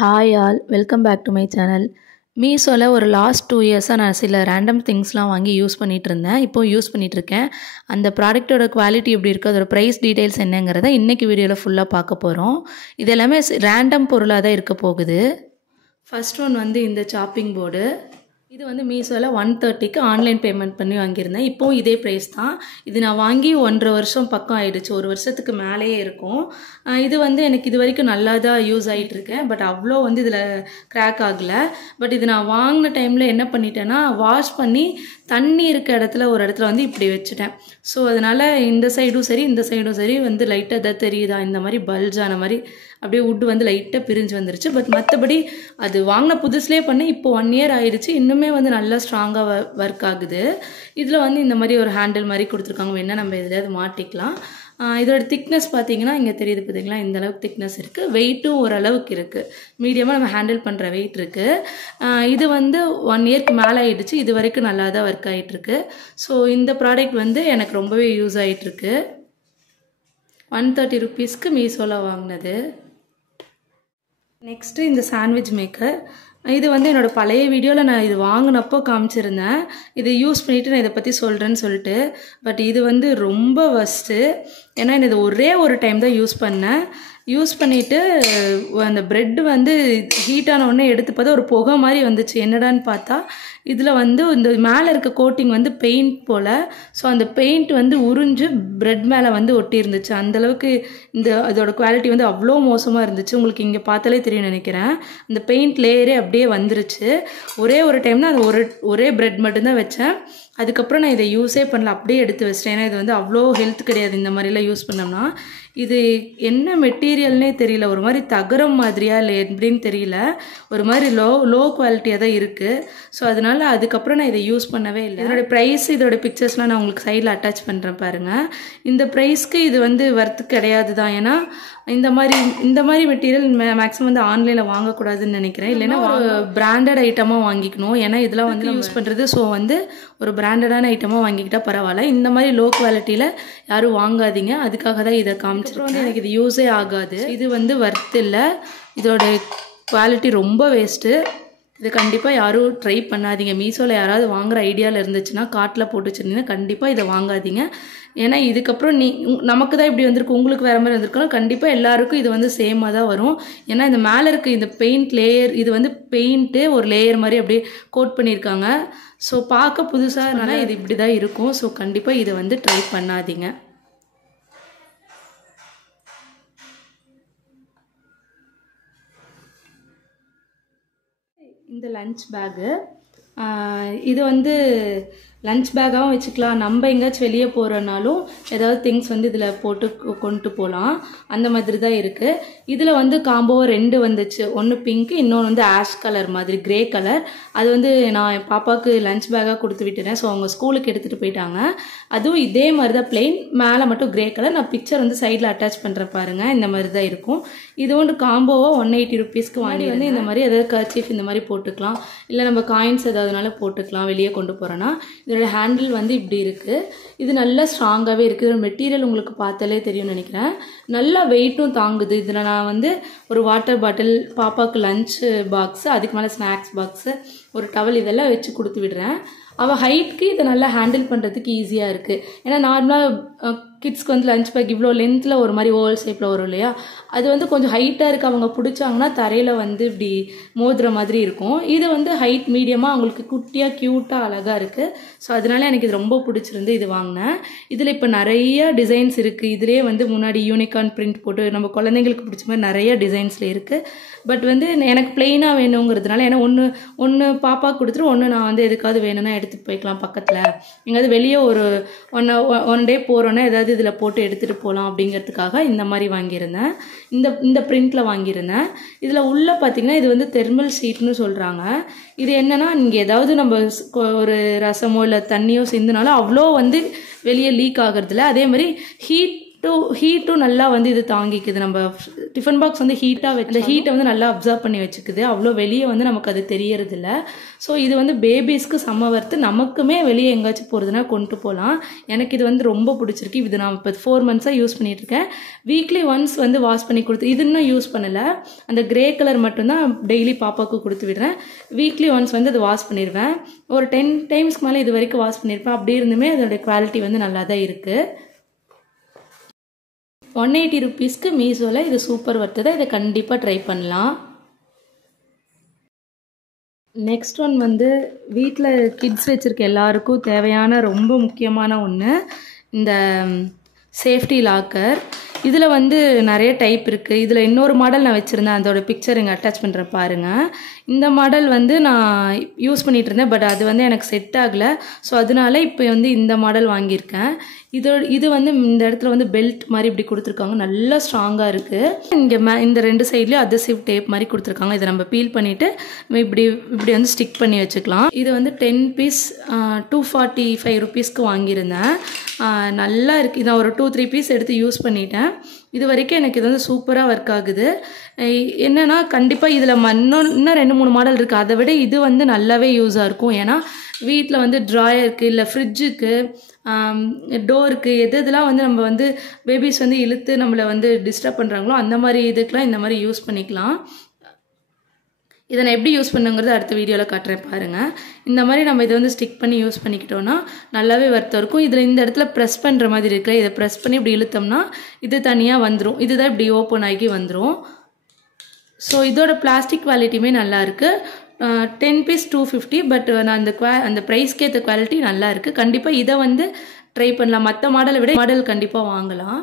Hi all, welcome back to my channel. மீஷோவில் ஒரு last 2 இயர்ஸாக நான் சில ரேண்டம் திங்ஸ்லாம் வாங்கி யூஸ் பண்ணிகிட்டு இருந்தேன். இப்போது யூஸ் பண்ணிகிட்ருக்கேன். அந்த ப்ராடக்ட்டோட குவாலிட்டி எப்படி இருக்குது, அதோட ப்ரைஸ் டீட்டெயில்ஸ் என்னங்கிறத இன்றைக்கி வீடியோவில் ஃபுல்லாக பார்க்க போகிறோம். இது எல்லாமே ரேண்டம் பொருளாக தான் இருக்க போகுது. ஃபர்ஸ்ட் ஒன் வந்து இந்த சாப்பிங் போர்டு. இது வந்து மீஷோவில் 130க்கு ஆன்லைன் பேமெண்ட் பண்ணி வாங்கியிருந்தேன். இப்போவும் இதே ப்ரைஸ் தான். இது நான் வாங்கி 1.5 வருஷம் பக்கம் ஆகிடுச்சு. 1 வருஷத்துக்கு மேலேயே இருக்கும். இது வந்து எனக்கு இது வரைக்கும் நல்லா தான் யூஸ் ஆகிட்டுருக்கேன். பட் அவ்வளோ வந்து இதில் கிராக் ஆகலை. பட் இது நான் வாங்கின டைமில் என்ன பண்ணிட்டேன்னா, வாஷ் பண்ணி தண்ணி இருக்க இடத்துல ஒரு இடத்துல வந்து இப்படி வச்சுட்டேன். ஸோ அதனால் இந்த சைடும் சரி இந்த சைடும் சரி வந்து லைட்டாக எதாவது தெரியுதா, இந்த மாதிரி பல்ஜ் ஆன மாதிரி அப்படியே உட்டு வந்து லைட்டாக பிரிஞ்சு வந்துருச்சு. பட் மற்றபடி அது வாங்கின புதுசுலேயே பண்ணி இப்போ 1 இயர் ஆயிடுச்சு. இன்னுமே வந்து நல்லா ஸ்ட்ராங்காக ஒர்க் ஆகுது. இதில் வந்து இந்த மாதிரி ஒரு ஹேண்டில் மாதிரி கொடுத்துருக்காங்க. வேணால் நம்ம எதுலையாவது மாட்டிக்கலாம். இதோட திக்னஸ் பார்த்தீங்கன்னா இங்கே தெரியுது பார்த்தீங்களா, இந்த அளவுக்கு திக்னஸ் இருக்குது. வெயிட்டும் ஓரளவுக்கு இருக்குது. மீடியமாக நம்ம ஹேண்டில் பண்ணுற வெயிட் இருக்குது. இது வந்து 1 இயர்க்கு மேலே ஆகிடுச்சு. இது வரைக்கும் நல்லா தான் ஒர்க் ஆகிட்டுருக்கு. ஸோ இந்த ப்ராடக்ட் வந்து எனக்கு ரொம்பவே யூஸ் ஆகிட்டுருக்கு. 130 ருபீஸ்க்கு மீஷோவில் வாங்கினது. நெக்ஸ்ட்டு இந்த சாண்ட்விச் மேக்கர். இது வந்து என்னோடய பழைய வீடியோவில் நான் இது வாங்கினப்போ காமிச்சிருந்தேன். இது யூஸ் பண்ணிவிட்டு நான் இதை பற்றி சொல்கிறேன்னு சொல்லிட்டு. பட் இது வந்து ரொம்ப வஸ்ட்டு. ஏன்னா இது ஒரே ஒரு டைம் தான் யூஸ் பண்ணேன். யூஸ் பண்ணிவிட்டு அந்த ப்ரெட் வந்து ஹீட்டான உடனே எடுத்து பார்த்தா ஒரு புகை மாதிரி வந்துச்சு. என்னடான்னு பார்த்தா இதில் வந்து இந்த மேலே இருக்க கோட்டிங் வந்து பெயிண்ட் போல். ஸோ அந்த பெயிண்ட் வந்து உறிஞ்சு ப்ரெட் மேலே வந்து ஒட்டி இருந்துச்சு. அந்தளவுக்கு அதோட குவாலிட்டி வந்து அவ்வளோ மோசமாக இருந்துச்சு. உங்களுக்கு இங்கே பார்த்தாலே தெரியும் நினைக்கிறேன். அந்த பெயிண்ட் லேயரே அப்படியே வந்துருச்சு. ஒரே ஒரு டைம் தான் அது ஒரே ப்ரெட் மட்டும்தான் வச்சேன். அதுக்கப்புறம் நான் இதை யூஸே பண்ணல, அப்படியே எடுத்து வச்சிட்டேன். ஏன்னா இது வந்து அவ்வளோ ஹெல்த் கிடையாது இந்த மாதிரிலாம் யூஸ் பண்ணோம்னா. இது என்ன மெட்டீரியல்னே தெரியல. ஒரு மாதிரி தகரம் மாதிரியா இல்லை எப்படின்னு தெரியல. ஒரு மாதிரி லோ குவாலிட்டியாக தான் இருக்குது. ஸோ அதனால் அதுக்கப்புறம் நான் இதை யூஸ் பண்ணவே இல்லை. இதோட ப்ரைஸ், இதோட பிக்சர்ஸ்லாம் நான் உங்களுக்கு சைடில் அட்டாச் பண்ணுறேன் பாருங்கள். இந்த ப்ரைஸ்க்கு இது வந்து வர்த்து கிடையாது தான். ஏன்னா இந்த மாதிரி மெட்டீரியல் மேக்ஸிமம் வந்து ஆன்லைனில் வாங்கக்கூடாதுன்னு நினைக்கிறேன். இல்லைன்னா பிராண்டட் ஐட்டமாக வாங்கிக்கணும். ஏன்னா இதெல்லாம் வந்து யூஸ் பண்ணுறது. ஸோ வந்து ஒரு பிராண்டடான ஐட்டமாக வாங்கிக்கிட்டால் பரவாயில்ல. இந்த மாதிரி லோ குவாலிட்டியில் யாரும் வாங்காதீங்க. அதுக்காக தான் இதை காமிச்சிருக்கேன். வந்து எனக்கு இது யூஸே ஆகாது. இது வந்து வர்த்து இல்லை. இதோட குவாலிட்டி ரொம்ப வேஸ்ட்டு. இது கண்டிப்பாக யாரும் ட்ரை பண்ணாதீங்க. மீஷோவில் யாராவது வாங்குகிற ஐடியாவில் இருந்துச்சுன்னா கார்ட்டில் போட்டு வச்சுருந்தீங்கன்னா கண்டிப்பாக இதை வாங்காதீங்க. ஏன்னா இதுக்கப்புறம் நமக்கு தான் இப்படி வந்திருக்கு, உங்களுக்கு வேறு மாதிரி வந்திருக்கணும். கண்டிப்பாக எல்லாருக்கும் இது வந்து சேமாக தான் வரும். ஏன்னா இந்த மேலே இருக்க இந்த பெயிண்ட் லேயர், இது வந்து பெயிண்ட்டு ஒரு லேயர் மாதிரி அப்படியே கோட் பண்ணியிருக்காங்க. ஸோ பார்க்க புதுசாக இது இப்படி தான் இருக்கும். ஸோ கண்டிப்பாக இதை வந்து ட்ரை பண்ணாதீங்க. இந்த லஞ்ச் பேகு, இது வந்து லஞ்ச் பேக்காகவும் வச்சுக்கலாம். நம்ம எங்கேயாச்சும் வெளியே போகிறனாலும் ஏதாவது திங்ஸ் வந்து இதில் போட்டு கொண்டு போகலாம். அந்த மாதிரி தான் இருக்குது. இதில் வந்து காம்போவாக 2 வந்துச்சு. ஒன்று பிங்க்கு, இன்னொன்று வந்து ஆஷ் கலர் மாதிரி கிரே கலர். அது வந்து நான் என் பாப்பாவுக்கு லஞ்ச் பேக்காக கொடுத்து விட்டுறேன். ஸோ அவங்க ஸ்கூலுக்கு எடுத்துகிட்டு போயிட்டாங்க. அதுவும் இதே மாதிரி தான் பிளெயின், மேலே மட்டும் கிரே கலர். நான் பிக்சர் வந்து சைடில் அட்டாச் பண்ணுறேன் பாருங்கள். இந்த மாதிரி தான் இருக்கும். இது ஒன்று காம்போவாக 180 ருபீஸ்க்கு வாங்கி வந்து இந்த மாதிரி ஏதாவது கர்ச்சீஃப் இந்த மாதிரி போட்டுக்கலாம். இல்லை நம்ம காயின்ஸ் ஏதாவதுனால போட்டுக்கலாம் வெளியே கொண்டு போகிறோன்னா. இதோட ஹேண்டில் வந்து இப்படி இருக்குது. இது நல்லா ஸ்ட்ராங்காகவே இருக்குது. இதோட மெட்டீரியல் உங்களுக்கு பார்த்தாலே தெரியும்னு நினைக்கிறேன். நல்லா வெயிட்டும் தாங்குது. இதில் நான் வந்து ஒரு வாட்டர் பாட்டில், பாப்பாவுக்கு லஞ்ச் பாக்ஸு, அதுக்கு மேலே ஸ்நாக்ஸ் பாக்ஸு, ஒரு டவல் இதெல்லாம் வச்சு கொடுத்து விடுறேன். அவள் ஹைட்க்கு இதை நல்லா ஹேண்டில் பண்ணுறதுக்கு ஈஸியாக இருக்குது. ஏன்னா நார்மலாக கிட்ஸ்க்கு வந்து லஞ்ச் பேக் இவ்வளோ லென்த்தில் ஒரு மாதிரி ஓவல் ஷேப்பில் வரும் இல்லையா, அது வந்து கொஞ்சம் ஹைட்டாக இருக்குது. அவங்க பிடிச்சாங்கன்னா தரையில் வந்து இப்படி மோதுற மாதிரி இருக்கும். இது வந்து ஹைட் மீடியமாக அவங்களுக்கு குட்டியாக க்யூட்டாக அழகாக இருக்குது. ஸோ அதனால எனக்கு இது ரொம்ப பிடிச்சிருந்து இது வாங்கினேன். இதில் இப்போ நிறைய டிசைன்ஸ் இருக்குது. இதிலே வந்து முன்னாடி யூனிகார்ன் பிரிண்ட் போட்டு நம்ம குழந்தைங்களுக்கு பிடிச்ச மாதிரி நிறைய டிசைன்ஸில் இருக்குது. பட் வந்து எனக்கு பிளெயினாக வேணுங்கிறதுனால, ஏன்னா ஒன்று பாப்பா கொடுத்துட்டு ஒன்று நான் வந்து எதுக்காவது வேணும்னா எடுத்துகிட்டு போய்க்கலாம் பக்கத்தில். எங்கேயாவது வெளியே ஒரு ஒன் டே போகிறோன்னா ஏதாவது இதில் போட்டு எடுத்துகிட்டு போகலாம் அப்படிங்கிறதுக்காக இந்த மாதிரி வாங்கியிருந்தேன். இந்த பிரிண்டில் வாங்கியிருந்தேன். இதில் உள்ளே பார்த்தீங்கன்னா இது வந்து தெர்மல் ஷீட்னு சொல்கிறாங்க. இது என்னென்னா, நீங்கள் ஏதாவது நம்ம ஒரு ரசமோ இல்லை தண்ணியோ சிந்தினாலும் அவ்வளோ வந்து வெளியே லீக் ஆகிறதில்ல. அதே மாதிரி ஹீட் ஹீட்டும் நல்லா வந்து இது தாங்கிக்குது. நம்ம டிஃபன் பாக்ஸ் வந்து ஹீட்டாக அந்த ஹீட்டை வந்து நல்லா அப்சர்வ் பண்ணி வச்சுக்குது. அவ்வளோ வெளியே வந்து நமக்கு அது தெரியறதில்ல. ஸோ இது வந்து பேபிஸ்க்கு செம்ம வர்த்து. நமக்குமே வெளியே எங்கேயாச்சும் போகிறதுனா கொண்டு போகலாம். எனக்கு இது வந்து ரொம்ப பிடிச்சிருக்கு. இது நான் இப்போ 4 months யூஸ் பண்ணிகிட்ருக்கேன். வீக்லி ஒன்ஸ் வந்து வாஷ் பண்ணி கொடுத்து, இது இன்னும் யூஸ் பண்ணலை. அந்த கிரே கலர் மட்டும்தான் டெய்லி பாப்பாவுக்கு கொடுத்து விடுறேன். வீக்லி ஒன்ஸ் வந்து அது வாஷ் பண்ணிடுவேன். ஒரு 10 டைம்ஸ்க்கு மேலே இது வரைக்கும் வாஷ் பண்ணியிருப்பேன். அப்படி இருந்துமே அதோடைய குவாலிட்டி வந்து நல்லா தான் இருக்குது. 180 rupeesக்கு மீஷோவில் இது சூப்பர் வர்த்து தான். இதை கண்டிப்பாக ட்ரை பண்ணலாம். நெக்ஸ்ட் ஒன் வந்து வீட்டில் கிட்ஸ் வச்சுருக்க எல்லாருக்கும் தேவையான ரொம்ப முக்கியமான ஒன்று, இந்த சேஃப்டி லாக்கர். இதில் வந்து நிறைய டைப் இருக்குது. இதில் இன்னொரு மாடல் நான் வச்சுருந்தேன். அதோட பிக்சர் இங்கே அட்டாச் பண்ணுற பாருங்கள். இந்த மாடல் வந்து நான் யூஸ் பண்ணிகிட்டு இருந்தேன். பட் அது வந்து எனக்கு செட் ஆகலை. ஸோ அதனால இப்போ வந்து இந்த மாடல் வாங்கியிருக்கேன். இது வந்து இந்த இடத்துல வந்து பெல்ட் மாதிரி இப்படி கொடுத்துருக்காங்க. நல்லா ஸ்ட்ராங்காக இருக்குது. இங்கே இந்த 2 சைட்லேயும் அதசிவ் டேப் மாதிரி கொடுத்துருக்காங்க. இதை நம்ம பீல் பண்ணிவிட்டு இப்படி வந்து ஸ்டிக் பண்ணி வச்சுக்கலாம். இது வந்து 10 பீஸ் 245 rupeesக்கு வாங்கியிருந்தேன். நல்லா இருக்குது. இதை ஒரு 2-3 பீஸ் எடுத்து யூஸ் பண்ணிட்டேன். இது வரைக்கும் எனக்கு இது வந்து சூப்பராக ஒர்க் ஆகுது. என்னென்னா கண்டிப்பாக இதில் இன்னும் 2-3 மாடல் இருக்குது. அதை விட இது வந்து நல்லாவே யூஸாக இருக்கும். ஏன்னா வீட்டில் வந்து ட்ராயருக்கு இல்லை ஃப்ரிட்ஜுக்கு டோருக்கு இதெல்லாம் வந்து நம்ம வந்து பேபிஸ் வந்து இழுத்து நம்மளை வந்து டிஸ்டர்ப் பண்ணுறாங்களோ அந்த மாதிரி இதுக்கெலாம் இந்த மாதிரி யூஸ் பண்ணிக்கலாம். இதை நான் எப்படி யூஸ் பண்ணுங்கிறது அடுத்த வீடியோவில் காட்டுறேன் பாருங்கள். இந்த மாதிரி நம்ம இதை வந்து ஸ்டிக் பண்ணி யூஸ் பண்ணிக்கிட்டோன்னா நல்லாவே வர்த்தம் இருக்கும். இதில் இந்த இடத்துல ப்ரெஸ் பண்ணுற மாதிரி இருக்குது. இதை ப்ரெஸ் பண்ணி இப்படி இழுத்தோம்னா இது தனியாக வந்துடும். இதுதான் இப்படி ஓப்பன் ஆகி வந்துடும். ஸோ இதோட பிளாஸ்டிக் குவாலிட்டியுமே நல்லாயிருக்கு. 10 பீஸ் 250. பட் நான் அந்த ப்ரைஸ்க்கு ஏற்ற குவாலிட்டி நல்லா இருக்குது. கண்டிப்பாக இதை வந்து ட்ரை பண்ணலாம். மற்ற மாடலை விட மாடல் கண்டிப்பாக வாங்கலாம்.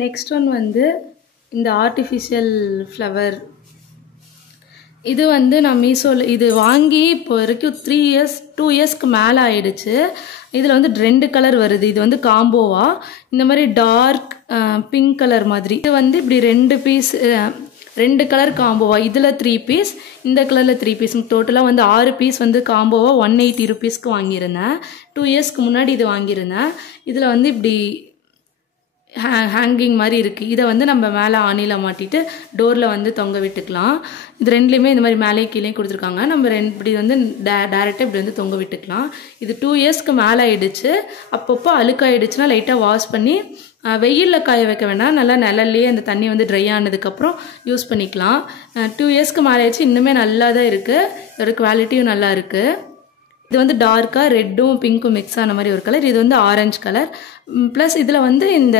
நெக்ஸ்ட் ஒன் வந்து இந்த ஆர்டிஃபிஷியல் ஃப்ளவர். இது வந்து நான் மீஷோவில் இது வாங்கி இப்போ வரைக்கும் 2 இயர்ஸ்க்கு மேலே ஆயிடுச்சு. இதில் வந்து 2 கலர் வருது. இது வந்து காம்போவா இந்த மாதிரி டார்க் பிங்க் கலர் மாதிரி. இது வந்து இப்படி 2 பீஸ் 2 கலர் காம்போவா. இதில் 3 பீஸ், இந்த கலரில் 3 பீஸ். டோட்டலாக வந்து 6 பீஸ் வந்து காம்போவா 180 rupeesக்கு வாங்கியிருந்தேன். 2 இயர்ஸ்க்கு முன்னாடி இது வாங்கியிருந்தேன். இதில் வந்து இப்படி ஹேங்கிங் மாதிரி இருக்குது. இதை வந்து நம்ம மேலே ஆணியில் மாட்டிட்டு டோரில் வந்து தொங்க விட்டுக்கலாம். இது 2லேயுமே இந்த மாதிரி மேலே கீழே கொடுத்துருக்காங்க. நம்ம இப்படி வந்து டேரெக்டாக இப்படி வந்து தொங்க விட்டுக்கலாம். இது 2 இயர்ஸ்க்கு மேலே ஆயிடுச்சு. அப்பப்போ அழுக்காயிடுச்சுன்னா லைட்டாக வாஷ் பண்ணி வெயிலில் காய வைக்க வேண்டாம். நல்லா நிழல்லையே அந்த தண்ணி வந்து ட்ரை ஆனதுக்கப்புறம் யூஸ் பண்ணிக்கலாம். 2 இயர்ஸ்க்கு மேலே ஆயிடுச்சு. இன்னுமே நல்லா தான் இருக்குது. இதோட குவாலிட்டியும் நல்லா இருக்குது. இது வந்து டார்க்காக ரெட்டும் பிங்க்கும் மிக்ஸ் ஆன மாதிரி ஒரு கலர். இது வந்து ஆரஞ்சு கலர். ப்ளஸ் இதில் வந்து இந்த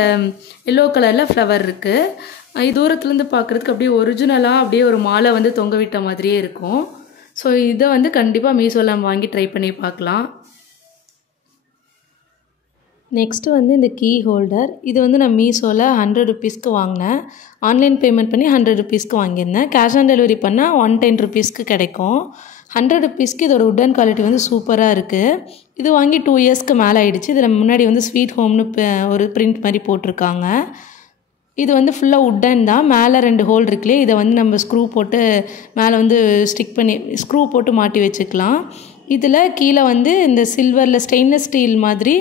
எல்லோ கலரில் ஃப்ளவர் இருக்குது. தூரத்துலேருந்து பார்க்குறதுக்கு அப்படியே ஒரிஜினலாக அப்படியே ஒரு மாலை வந்து தொங்க விட்ட மாதிரியே இருக்கும். ஸோ இதை வந்து கண்டிப்பாக மீஷோவில் நம்ம வாங்கி ட்ரை பண்ணி பார்க்கலாம். நெக்ஸ்ட்டு வந்து இந்த கீ ஹோல்டர். இது வந்து நான் மீஷோவில் 100 rupeesக்கு வாங்கினேன். ஆன்லைன் பேமெண்ட் பண்ணி 100 rupeesக்கு வாங்கியிருந்தேன். கேஷ் ஆன் டெலிவரி பண்ணால் 110 rupeesக்கு கிடைக்கும். 100 rupeesக்கு இதோட உட்டன் குவாலிட்டி வந்து சூப்பராக இருக்குது. இது வாங்கி 2 இயர்ஸ்க்கு மேலே ஆகிடுச்சு. இதில் முன்னாடி வந்து ஸ்வீட் ஹோம்னு ஒரு பிரிண்ட் மாதிரி போட்டிருக்காங்க. இது வந்து ஃபுல்லாக உட்டன் தான். மேலே 2 ஹோல் இருக்குல்லையே, இதை வந்து நம்ம ஸ்க்ரூ போட்டு மேலே வந்து ஸ்டிக் பண்ணி ஸ்க்ரூ போட்டு மாட்டி வச்சுக்கலாம். இதில் கீழே வந்து இந்த சில்வரில் ஸ்டெயின்லெஸ் ஸ்டீல் மாதிரி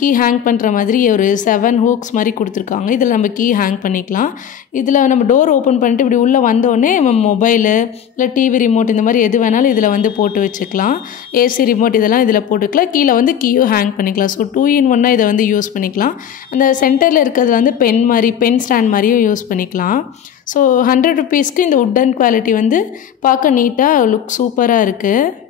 கீ ஹேங் பண்ணுற மாதிரி ஒரு 7 ஹூக்ஸ் மாதிரி கொடுத்துருக்காங்க. இதில் நம்ம கீ ஹேங் பண்ணிக்கலாம். இதில் நம்ம டோர் ஓப்பன் பண்ணிட்டு இப்படி உள்ளே வந்தோடனே நம்ம மொபைலு இல்லை டிவி ரிமோட் இந்த மாதிரி எது வேணாலும் இதில் வந்து போட்டு வச்சுக்கலாம். ஏசி ரிமோட் இதெல்லாம் இதில் போட்டுக்கலாம். கீழே வந்து கீயும் ஹேங் பண்ணிக்கலாம். ஸோ 2 in 1 இதை வந்து யூஸ் பண்ணிக்கலாம். அந்த சென்டரில் இருக்கிறது வந்து பென் ஸ்டாண்ட் மாதிரியும் யூஸ் பண்ணிக்கலாம். ஸோ 100 rupeesக்கு இந்த உட்டன் குவாலிட்டி வந்து பார்க்க நீட்டாக லுக் சூப்பராக இருக்குது.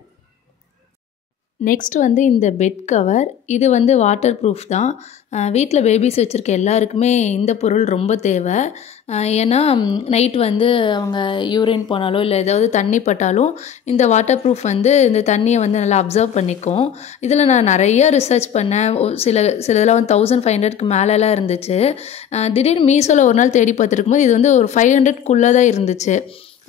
நெக்ஸ்ட் வந்து இந்த பெட் கவர். இது வந்து வாட்டர் ப்ரூஃப் தான். வீட்டில் பேபிஸ் வச்சுருக்க எல்லாருக்குமே இந்த பொருள் ரொம்ப தேவை. ஏன்னா நைட் வந்து அவங்க யூரின் போனாலோ இல்லை ஏதாவது தண்ணி பட்டாலும் இந்த வாட்டர் ப்ரூஃப் வந்து இந்த தண்ணியை வந்து நல்லா அப்சர்வ் பண்ணிக்கும். இதில் நான் நிறைய ரிசர்ச் பண்ணேன். சிலதெல்லாம் வந்து 1500க்கு மேலெலாம் இருந்துச்சு. திடீர்னு மீஷோவில் ஒரு நாள் தேடி பார்த்துருக்கும் போது இது வந்து ஒரு 500க்குள்ளே தான் இருந்துச்சு.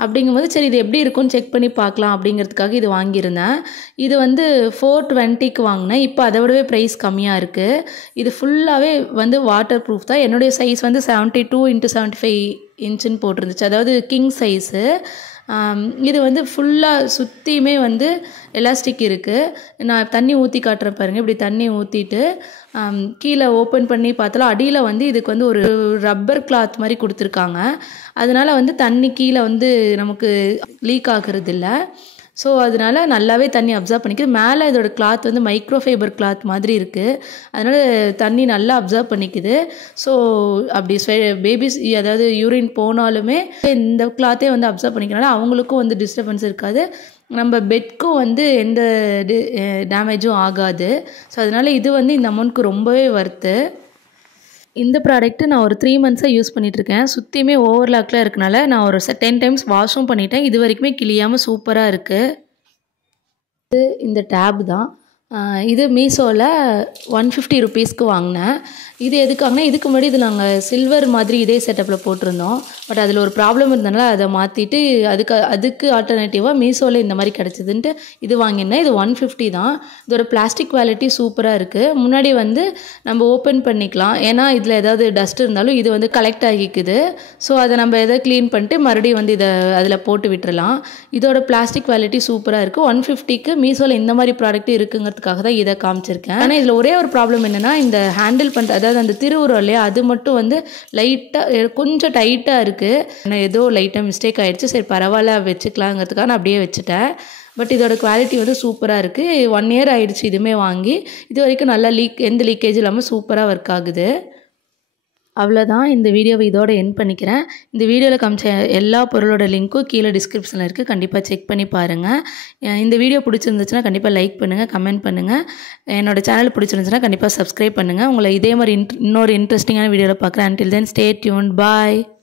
அப்படிங்கும்போது சரி இது எப்படி இருக்கும்னு செக் பண்ணி பார்க்கலாம் அப்படிங்கிறதுக்காக இது வாங்கியிருந்தேன். இது வந்து 420க்கு வாங்கினேன். இப்போ அதை விடவே ப்ரைஸ் கம்மியாக இருக்குது. இது ஃபுல்லாகவே வந்து வாட்டர் ப்ரூஃப் தான். என்னுடைய சைஸ் வந்து 72x75 இன்ச்சுன்னு போட்டிருந்துச்சு, அதாவது கிங் சைஸு. இது வந்து ஃபுல்லாக சுற்றியுமே வந்து எலாஸ்டிக் இருக்குது. நான் தண்ணி ஊற்றி காட்டுறேன் பாருங்கள். இப்படி தண்ணி ஊற்றிட்டு கீழே ஓப்பன் பண்ணி பார்த்தாலும் அடியில் வந்து இதுக்கு வந்து ஒரு ரப்பர் கிளாத் மாதிரி கொடுத்துருக்காங்க. அதனால் வந்து தண்ணி கீழே வந்து நமக்கு லீக் ஆகுறது இல்லை. ஸோ அதனால் நல்லாவே தண்ணி அப்சர்வ் பண்ணிக்குது. மேலே இதோட கிளாத் வந்து மைக்ரோ ஃபைபர் கிளாத் மாதிரி இருக்குது. அதனால் தண்ணி நல்லா அப்சர்வ் பண்ணிக்குது. ஸோ அப்படி பேபிஸ் அதாவது யூரின் போனாலுமே இந்த கிளாத்தே வந்து அப்சர்வ் பண்ணிக்கிறனால அவங்களுக்கும் வந்து டிஸ்டர்பன்ஸ் இருக்காது, நம்ம பெட்க்கும் வந்து எந்த டேமேஜும் ஆகாது. ஸோ அதனால் இது வந்து இந்த அமௌண்ட்க்கு ரொம்பவே வர்த்து. இந்த ப்ராடக்ட்டு நான் ஒரு 3 மந்த்ஸாக யூஸ் பண்ணிகிட்ருக்கேன். சுற்றியுமே ஓவர்லாக்கில் இருக்கனால நான் ஒரு 10 டைம்ஸ் வாஷும் பண்ணிட்டேன். இது வரைக்குமே கிளியாமல் சூப்பராக இருக்குது. இது இந்த டேப் தான். இது மீஷோவில் 150 ருபீஸ்க்கு வாங்கினேன். இது எதுக்காகனா இதுக்கு முன்னாடி இது நாங்கள் சில்வர் மாதிரி இதே செட்டப்பில் போட்டிருந்தோம். பட் அதில் ஒரு ப்ராப்ளம் இருந்தனால அதை மாற்றிட்டு அதுக்கு ஆல்டர்னேட்டிவாக மீஷோவில் இந்த மாதிரி கிடச்சிதுன்ட்டு இது வாங்கியிருந்தேன். இது 150 தான். இதோட பிளாஸ்டிக் குவாலிட்டி சூப்பராக இருக்குது. முன்னாடி வந்து நம்ம ஓப்பன் பண்ணிக்கலாம், ஏன்னா இதில் ஏதாவது டஸ்ட் இருந்தாலும் இது வந்து கலெக்ட் ஆகிக்குது. ஸோ அதை நம்ம எதாவது க்ளீன் பண்ணிட்டு மறுபடியும் வந்து இதை அதில் போட்டு விட்டுறலாம். இதோட பிளாஸ்டிக் குவாலிட்டி சூப்பராக இருக்குது. 150க்கு மீஷோவில் இந்த மாதிரி ப்ராடக்ட் இருக்குங்கிறதுக்காக தான் இதை காமிச்சிருக்கேன். ஆனால் இதில் ஒரே ஒரு ப்ராப்ளம் என்னென்னா இந்த ஹேண்டில் பண்ணுற அதாவது அந்த திருவுரம் இல்லையா, அது மட்டும் வந்து லைட்டாக கொஞ்சம் டைட்டாக இருக்குது. ஏதோ லைட்டாக மிஸ்டேக் ஆகிடுச்சு. சரி பரவாயில்ல வச்சுக்கலாங்கிறதுக்காக நான் அப்படியே வச்சுட்டேன். பட் இதோட குவாலிட்டி வந்து சூப்பராக இருக்குது. 1 இயர் ஆகிடுச்சு இதுவுமே வாங்கி. இது வரைக்கும் நல்லா எந்த லீக்கேஜ் இல்லாமல் சூப்பராக ஒர்க் ஆகுது. அவ்வளோதான். இந்த வீடியோவை இதோட எண்ட் பண்ணிக்கிறேன். இந்த வீடியோவில் காமிச்ச எல்லா பொருளோட லிங்க்கும் கீழே டிஸ்கிரிப்ஷனில் இருக்குது. கண்டிப்பாக செக் பண்ணி பாருங்கள். இந்த வீடியோ பிடிச்சிருந்துச்சுன்னா கண்டிப்பாக லைக் பண்ணுங்கள், கமெண்ட் பண்ணுங்கள். என்னோடய சேனல் பிடிச்சிருந்துச்சுன்னா கண்டிப்பாக சப்ஸ்கிரைப் பண்ணுங்கள். உங்களை இதே மாதிரி இன்னொரு இன்ட்ரெஸ்டிங்கான வீடியோவில் பார்க்குறேன். until then stay tuned. Bye.